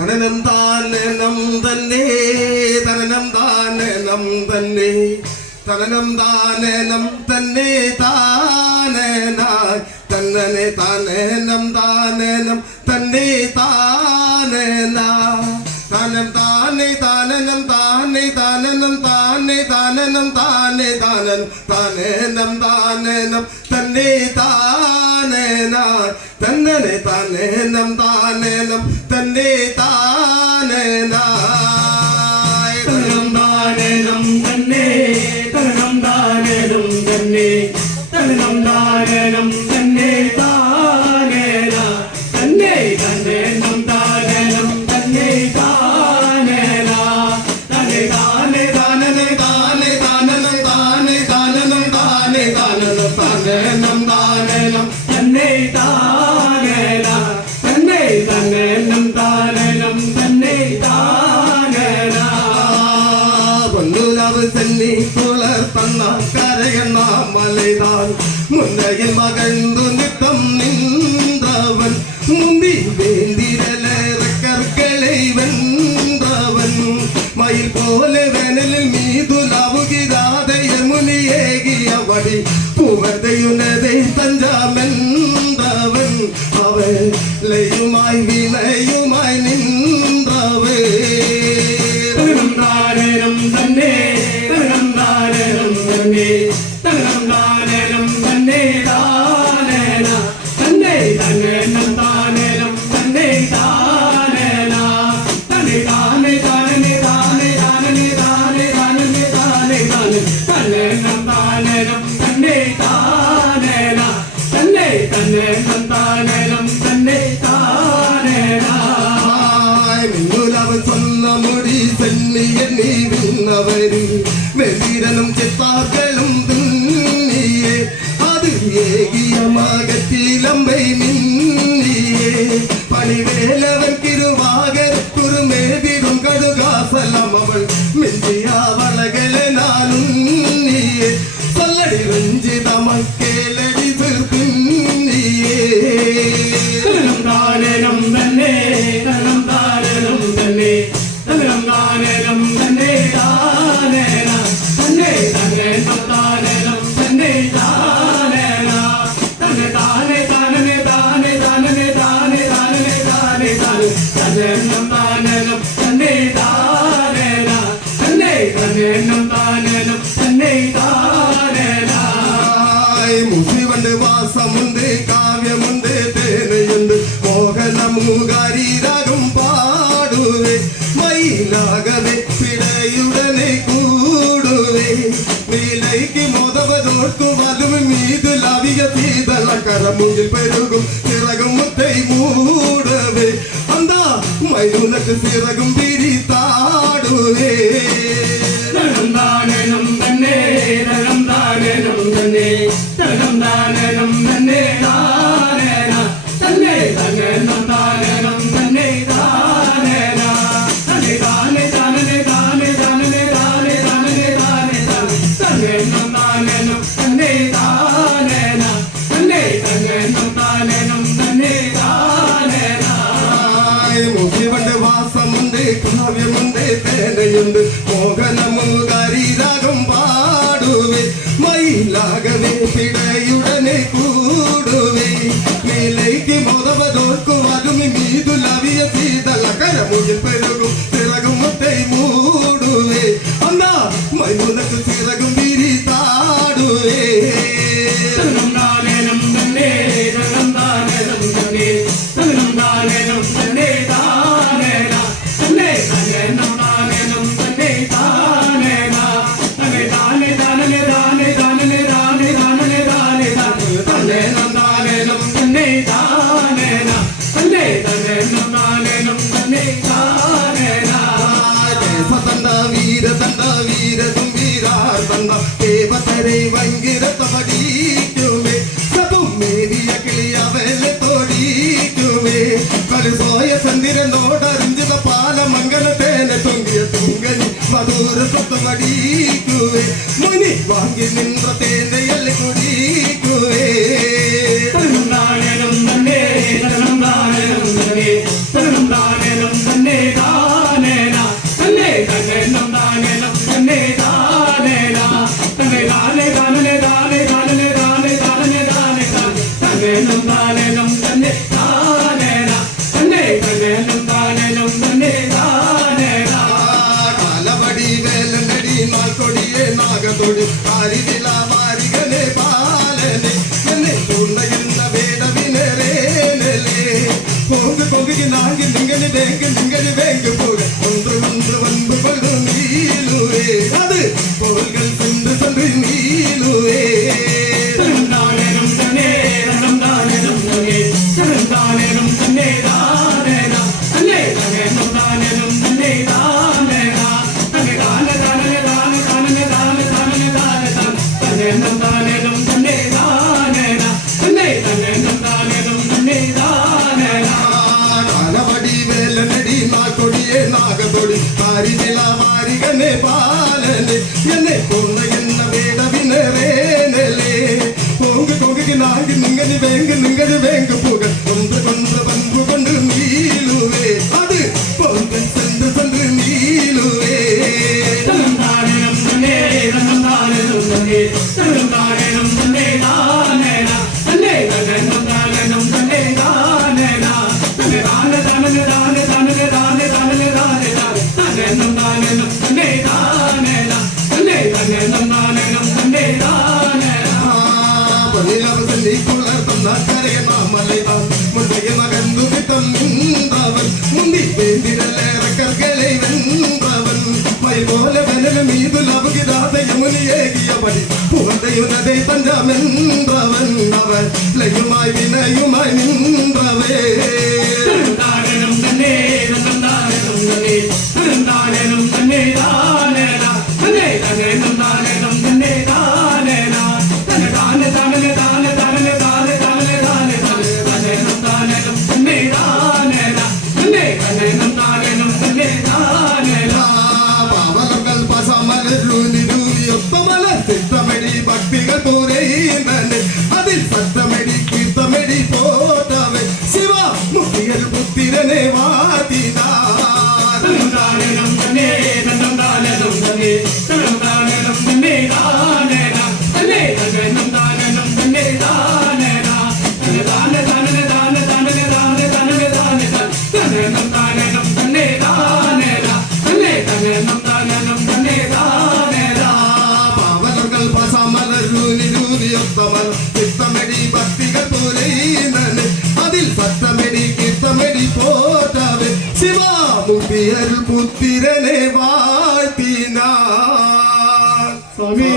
തനനം താനം തന്നെ. തനനം താനം തന്നെ തനനം താനം തന്നെ താനായി തന്നെ താനം താനം തന്നെ താനനാ താനം താനെ താനം താനെ താനം താനെ താനനം താനെ താനം താനനം താനനം തന്നെ താനനാ തന്നെ താനനം തന്നെ. கனவு சென்னி புலர் தன்னான் கரையண்ணா மலைதான் முன்னையில் மகழ்ந்து நித்தம் நின்றவன் முந்தி வேந்திரலக்கற்களை வென்றவன் மயில் போல வெனலில் மீது லாவுகிராதைய முனியேகியபடி புவதையுனதை தன் തിന്നവരിൽ വെള്ളിരനും ചെത്താക്കളും തിന്നിയേ അത് ഏകീയമാകത്തിലമ്പൈ നിന്നിയേ. പണിവേലവൻ തിരുവാകരക്കുറുമേതിരും കടുകാസലം അവൾ മിന്നിയാവ കരമുകിൽ പെരുകും ചിറകും മുത്തൈ മൂടവേ. അന്താ മൈനുനക്ക് ചിറകും തങ്ങെന്നും തിളകും മുട്ടൈ മൂടുവേ അന്നാ മൈമുനക്ക് തിളകും Money, one, give me देख பெருவேங்க ஆட்டம் என்பவன் முந்திப்பே விரல கற்களை வென்றவன். மை போல வனல மீது லபுகிராத யமுனி ஏகியபடி புகழ்ந்தையுனதை தஞ்சம் அவன் லயுமாய் வினையுமாய் நின்ற ભજને മുമ്പിയൽ മുത്തിരനെ വാഴ്ത്തിനാ സമീ